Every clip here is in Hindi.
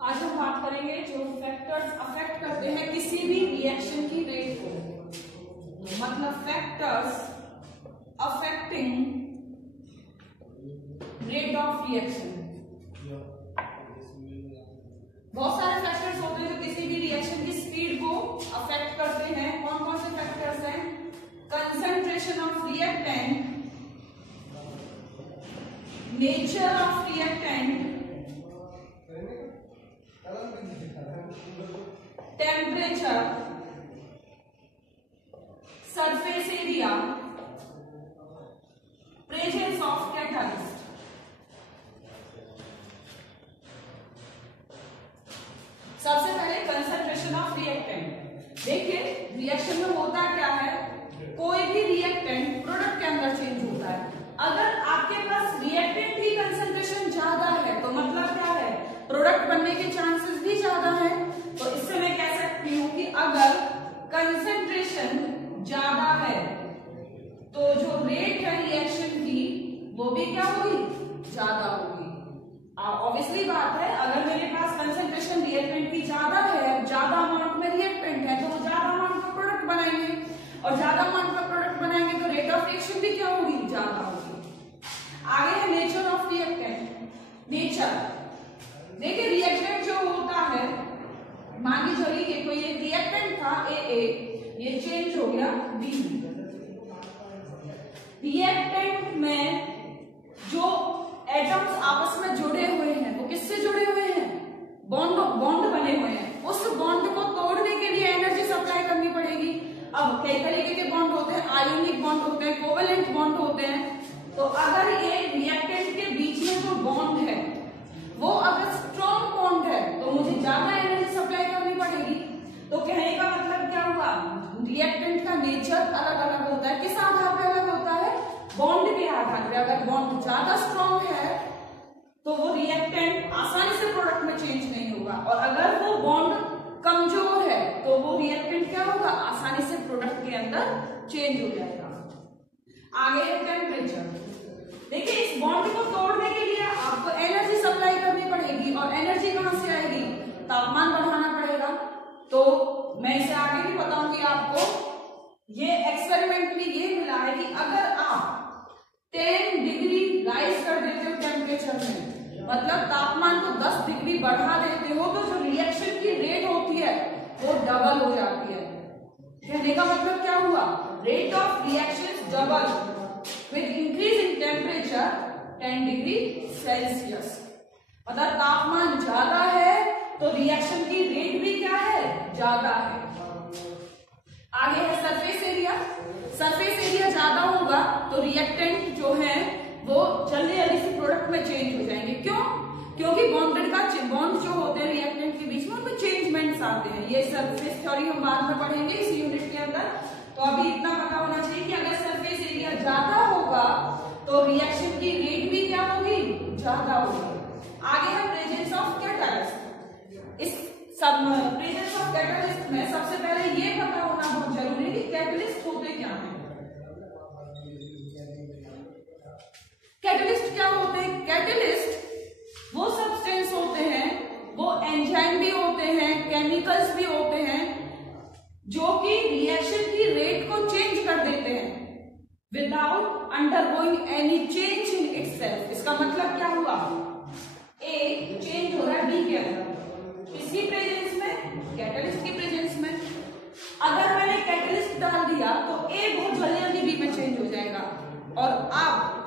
आज हम बात करेंगे जो फैक्टर्स अफेक्ट करते हैं किसी भी रिएक्शन की रेट को, मतलब factors affecting rate of reaction. बहुत सारे फैक्टर्स होते हैं जो किसी भी रिएक्शन की स्पीड को अफेक्ट करते हैं। कौन कौन से फैक्टर्स हैं? Concentration of reactant, nature of reactant, temperature, surface area, presence of catalyst. सबसे पहले कंसंट्रेशन ऑफ रिएक्टेंट। देखिए रिएक्शन में होता क्या है, कोई भी रिएक्टेंट प्रोडक्ट के अंदर चेंज होता है। अगर आपके पास रिएक्टेंट की कंसंट्रेशन ज्यादा है तो मतलब क्या है, प्रोडक्ट बनने के चांसेस भी ज्यादा है। तो इससे मैं कह सकती हूं कि अगर कंसंट्रेशन ज्यादा है तो जो रेट है रिएक्शन की वो भी क्या होगी, ज्यादा होगी। ऑब्वियसली बात है, अगर मेरे पास कंसंट्रेशन रिएक्टेंट की ज्यादा है, ज्यादा अमाउंट में रिएक्टेंट है, तो वो ज्यादा अमाउंट का प्रोडक्ट बनाएंगे, और ज्यादा अमाउंट का प्रोडक्ट बनाएंगे तो रेट ऑफ रिएक्शन भी क्या होगी, ज्यादा होगी। आगे है नेचर ऑफ रिएक्टेंट। नेचर देखिए, रिएक्टेंट जो होता है, मान ली चलिए कोई एक रिएक्टेंट था ए, ये चेंज हो गया बी। रिएक्टेंट में जो एटम्स आपस में जुड़े हुए हैं वो किससे जुड़े हुए हैं, बॉन्ड बने हुए हैं। उस बॉन्ड को तोड़ने के लिए एनर्जी सप्लाई करनी पड़ेगी। अब कई तरीके के बॉन्ड होते हैं, आयोनिक बॉन्ड होते हैं, कोवेलेंट बॉन्ड होते हैं। तो अगर ये रिएक्टेंट के बीच में जो बॉन्ड है वो अगर स्ट्रॉन्ग बॉन्ड है तो मुझे ज्यादा एनर्जी सप्लाई करनी पड़ेगी। तो कहने का मतलब क्या हुआ, रिएक्टेंट का नेचर अलग अलग होता है। किस आधार पर अलग होता है, बॉन्ड के आधार पर। अगर बॉन्ड ज्यादा स्ट्रॉन्ग है तो वो रिएक्टेंट आसानी से प्रोडक्ट में चेंज नहीं होगा, और अगर वो बॉन्ड कमजोर है तो वो रिएक्टेंट क्या होगा, आसानी से प्रोडक्ट के अंदर चेंज हो जाएगा। आगे है टेम्परेचर। देखिए इस बॉन्ड को तोड़ने के लिए आपको एनर्जी सप्लाई करनी पड़ेगी, और एनर्जी कहां से आएगी, तापमान बढ़ाना पड़ेगा। तो मैं इसे आगे भी बताऊंगी आपको। ये एक्सपेरिमेंट में ये मिला है कि अगर आप 10 डिग्री राइज कर देते हो टेम्परेचर में, मतलब तापमान को 10 डिग्री बढ़ा देते हो, तो जो रिएक्शन की रेट होती है वो डबल हो जाती है। कहने का मतलब क्या हुआ, rate of reaction double with increase in temperature 10 degree Celsius. मतलब तापमान ज्यादा है तो रिएक्शन की रेट भी क्या है, ज्यादा है। आगे है सरफेस एरिया। सरफेस एरिया ज्यादा होगा तो रिएक्टेंट जो है वो जल्दी जल्दी से प्रोडक्ट में चेंज हो जाएंगे। क्यों? क्योंकि बॉन्ड जो होते हैं रिएक्टेंट के बीच में उनमें चेंजमेंट्स आते हैं। ये सरफेस थ्योरी हम बाद में पढ़ेंगे इस यूनिट के अंदर। तो अभी इतना पता होना चाहिए कि अगर सरफेस एरिया ज्यादा होगा तो रिएक्शन की रेट भी क्या होगी, ज्यादा होगी। आगे है प्रेजेंस ऑफ कैटलिस्ट। इस सब प्रेजेंस ऑफ कैटलिस्ट में सबसे पहले ये पता होना बहुत जरूरी है कि कैटलिस्ट होते क्या हैं। कैटलिस्ट क्या होते हैं? कैटलिस्ट वो सब्सटेंस होते हैं, वो एंजाइम भी होते हैं, केमिकल्स भी होते हैं, जो कि रिएक्शन की रेट को चेंज कर देते हैं without undergoing any change in itself. इसका मतलब क्या हुआ, ए चेंज हो रहा है बी के अंदर, किसकी प्रेजेंस में, कैटलिस्ट की प्रेजेंस में। अगर मैंने कैटलिस्ट डाल दिया तो ए बहुत जल्दी बी में चेंज हो जाएगा। और आप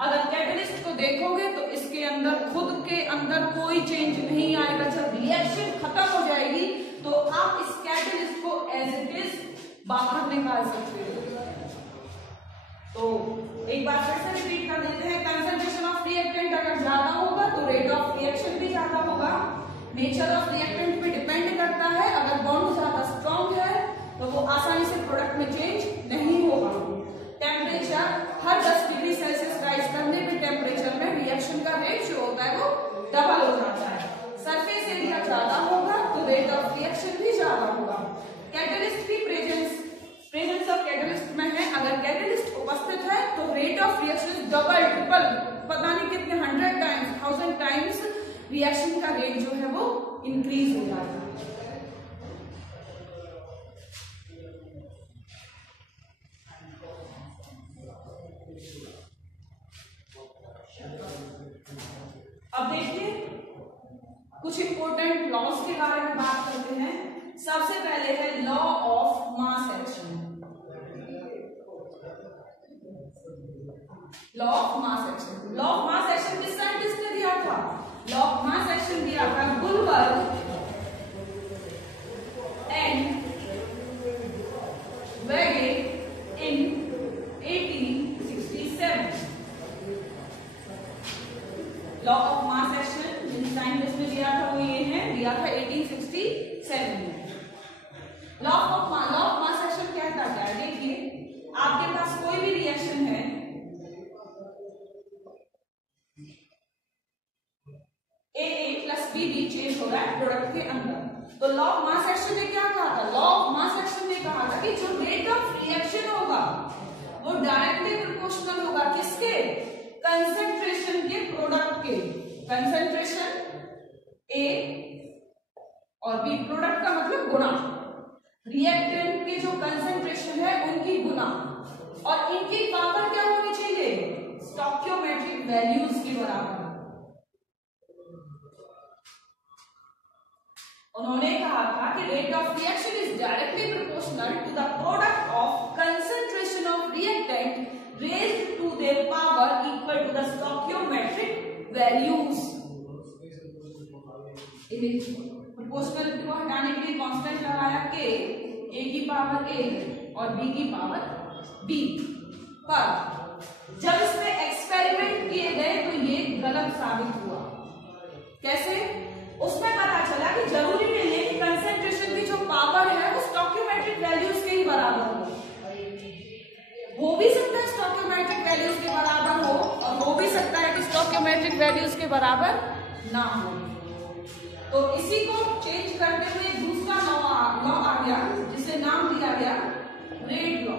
अगर कैटलिस्ट को देखोगे तो इसके अंदर खुद के अंदर कोई चेंज नहीं आएगा। जब रिएक्शन खत्म हो जाएगी तो आप इस कैटलिस्ट को एज इट इज बाहर निकाल सकते हो। तो एक बार फिर से रिपीट कर देते हैं। कंसंट्रेशन ऑफ रिएक्टेंट अगर ज्यादा होगा तो रेट ऑफ रिएक्शन भी ज्यादा होगा। नेचर ऑफ रिएक्टेंट पे डिपेंड करता है, अगर बॉन्ड ज्यादा स्ट्रॉन्ग है तो वो आसानी से प्रोडक्ट में चेंज नहीं होगा। टेम्परेचर हर 10 डिग्री सेल्सियस राइज करने पे टेम्परेचर में रिएक्शन का रेट जो होता है वो डबल हो जाता है। सरफेस एरिया ज्यादा होगा तो रेट ऑफ रिएक्शन भी ज्यादा होगा। कैटलिस्ट की प्रेजेंस ऑफ कैटलिस्ट में है, अगर कैटलिस्ट उपस्थित है तो rate of reaction double triple पता नहीं कितने 100 टाइम्स 1000 टाइम्स रिएक्शन का रेट जो है वो इंक्रीज हो जाता है। अब देखिए कुछ इंपॉर्टेंट लॉज के बारे में बात करते हैं। सबसे पहले है law of mass action. Law of mass action, law of mass action किस साइंटिस्ट ने दिया था? लॉ ऑफ मास एक्शन दिया था Guldberg and Waage in 1867। Law of mass action जिन साइंटिस्ट ने दिया था वो ये है, दिया था 1867 में। लॉ ऑफ मास एक्शन क्या कहता है? देखिए आपके पास कोई भी रिएक्शन है, A प्लस B चेंज हो रहा है प्रोडक्ट के अंदर, तो लॉ ऑफ मास एक्शन ने क्या कहा था? लॉ ऑफ मास एक्शन ने कहा था कि जो रेट ऑफ रिएक्शन होगा वो डायरेक्टली प्रोपोर्शनल होगा किसके? कंसंट्रेशन के प्रोडक्ट के। कंसंट्रेशन A और B, प्रोडक्ट का मतलब गुना, रिएक्टेंट के जो कंसंट्रेशन है उनकी गुना, और इनकी पावर क्या होनी चाहिए? स्टोइकियोमेट्रिक वैल्यूज के बराबर। उन्होंने कहा था कि rate of reaction is directly proportional to the product of concentration of reactant raised to their power equal to the stoichiometric values. Proportional को हटाने के लिए कांस्टेंट लगाया k, a की पावर a और b की पावर b। पर जब इसमें एक्सपेरिमेंट किए गए तो ये गलत साबित हुआ। कैसे? उसमें पता चला कि जरूरी नहीं है कि कंसंट्रेशन की जो पावर है वो स्टोइकियोमेट्रिक वैल्यूज के ही बराबर हो भी सकता है स्टोइकियोमेट्रिक वैल्यूज के बराबर हो, और हो भी सकता है कि स्टोइकियोमेट्रिक वैल्यूज के बराबर ना हो। तो इसी को चेंज करते हुए एक दूसरा लॉ आ गया जिसे नाम दिया गया रेट लॉ।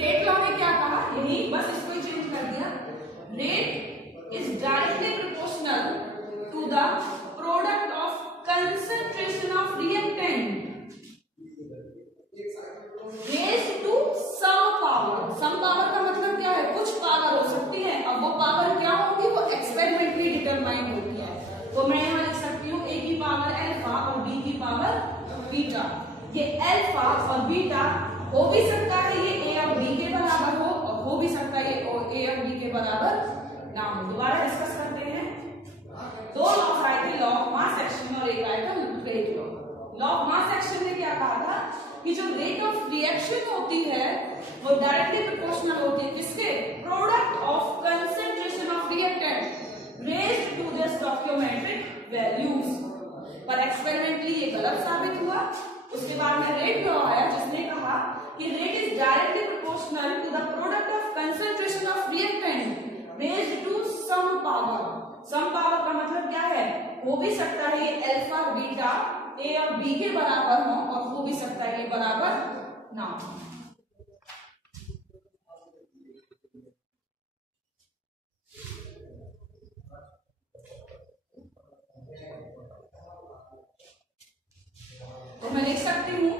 रेट लॉ ने क्या कहा? यही बस इसको ही चेंज कर दिया। Rate is directly proportional to the product of concentration of reactant raised to some power। some power का मतलब क्या है? कुछ पावर हो सकती है। अब वो पावर क्या होगी? वो एक्सपेरिमेंटली डिटरमाइन होती है। तो मैं यहाँ लिख सकती हूँ a की पावर अल्फा और b की पावर बीटा। ये अल्फा और बीटा हो भी सकता है ये a और b के बराबर हो, और हो भी सकता है ये a और b के बराबर ना हो। दोबारा डिस्कस करते हैं। दो लॉ आए थे, लॉ ऑफ मास एक्शन और एक आया था rate law. Law of mass action ने क्या कहा था कि जो रेट ऑफ रिएक्शन होती है वो डायरेक्टली प्रोपोर्शनल होती है किसके? Product of concentration of reactant raised to their stoichiometric values. पर एक्सपेरिमेंटली ये गलत साबित हुआ। उसके बाद में रेट लॉ आया जिसने कहा कि rate is directly proportional to the product of concentration of reactant raised to some power. Some power का मतलब क्या है? हो भी सकता है ये अल्फा और बीटा a और b के बराबर हो, और हो भी सकता है ये बराबर ना हो। तो मैं लिख सकती हूं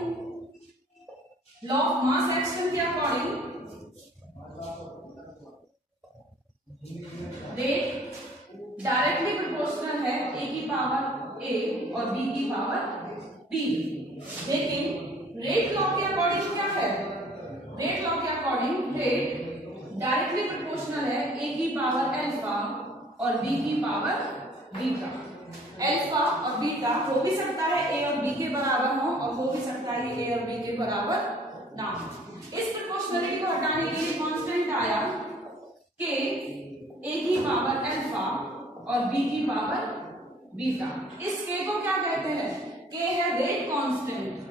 लॉ ऑफ मास एक्शन के अकॉर्डिंग रेट डायरेक्टली प्रोपोर्शनल है a की पावर a और b की पावर b। लेकिन रेट लॉ के अकॉर्डिंग क्या है? रेट लॉ के अकॉर्डिंग रेट डायरेक्टली प्रोपोर्शनल है a की पावर अल्फा और b की पावर बीटा। अल्फा और बीटा हो भी सकता है a और b के बराबर हो, और हो भी सकता है a और b के बराबर ना हो। इस प्रोपोर्शनलिटी को हटाने के लिए कांस्टेंट आया k, a की पावर अल्फा और b की पावर बीटा। इस k को क्या कहते हैं? k है रेट कांस्टेंट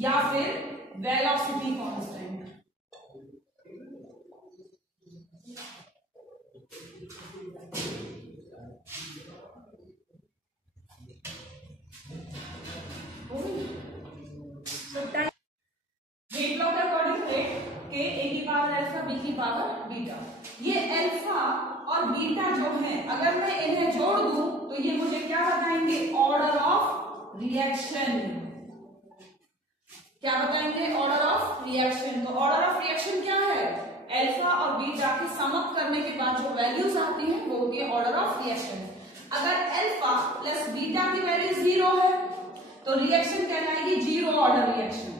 या फिर वेलोसिटी कांस्टेंट। रेट लॉ के अकॉर्डिंग रेट k, a की पावर अल्फा, b की पावर और बीटा जो है, अगर मैं इन्हें जोड़ दूं तो ये मुझे क्या बताएंगे? Order of reaction. क्या बताएंगे? Order of reaction. तो ऑर्डर ऑफ रिएक्शन क्या है? अल्फा और बीटा के सम अप करने के बाद जो वैल्यूज आती हैं वो होती है ऑर्डर ऑफ रिएक्शन। अगर अल्फा प्लस बीटा की वैल्यू 0 है तो रिएक्शन कहलाएगी जीरो ऑर्डर रिएक्शन।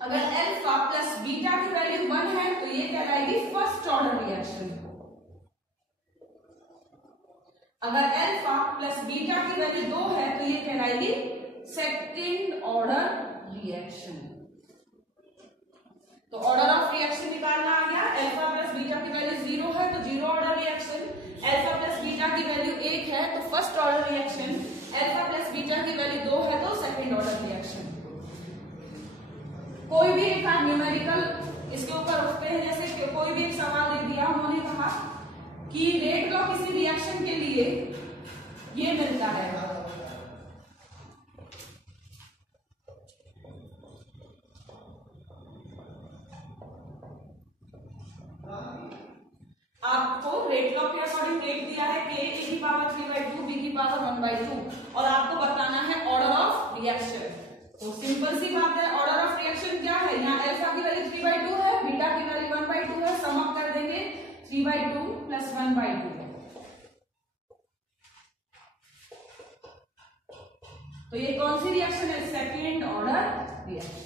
अगर अल्फा प्लस बीटा की वैल्यू 1 है तो ये कहलाएगी फर्स्ट ऑर्डर रिएक्शन। अगर अल्फा प्लस बीटा की वैल्यू 2 है तो ये कहलाएगी सेकंड ऑर्डर रिएक्शन। तो ऑर्डर ऑफ रिएक्शन निकालना आ गया। अल्फा प्लस बीटा की वैल्यू 0 है तो zero order reaction. Alpha plus beta की वैल्यू 1 है तो first order reaction. Alpha plus beta की वैल्यू 2 है तो सेकंड ऑर्डर रिएक्शन। कोई भी एक न्यूमेरिकल इसके ऊपर उठते हैं, जैसे कि कोई भी एक सवाल दे दिया, उन्होंने कहा कि रेट लॉ किसी रिएक्शन के लिए ये मिलता है। आपको रेट लॉ के अकॉर्डिंग रेट दिया है k a की पावर 3/2 b की पावर 1/2 और आपको बताना है ऑर्डर ऑफ रिएक्शन। तो सिंपल सी बात है, ऑर्डर ऑफ रिएक्शन क्या है? यहाँ अल्फा की वैल्यू 3/2 है, बीटा की वैल्यू 1/2 है, सम अप कर देंगे 3/2 प्लस 1/2। तो ये कौन सी रिएक्शन है? Second order reaction.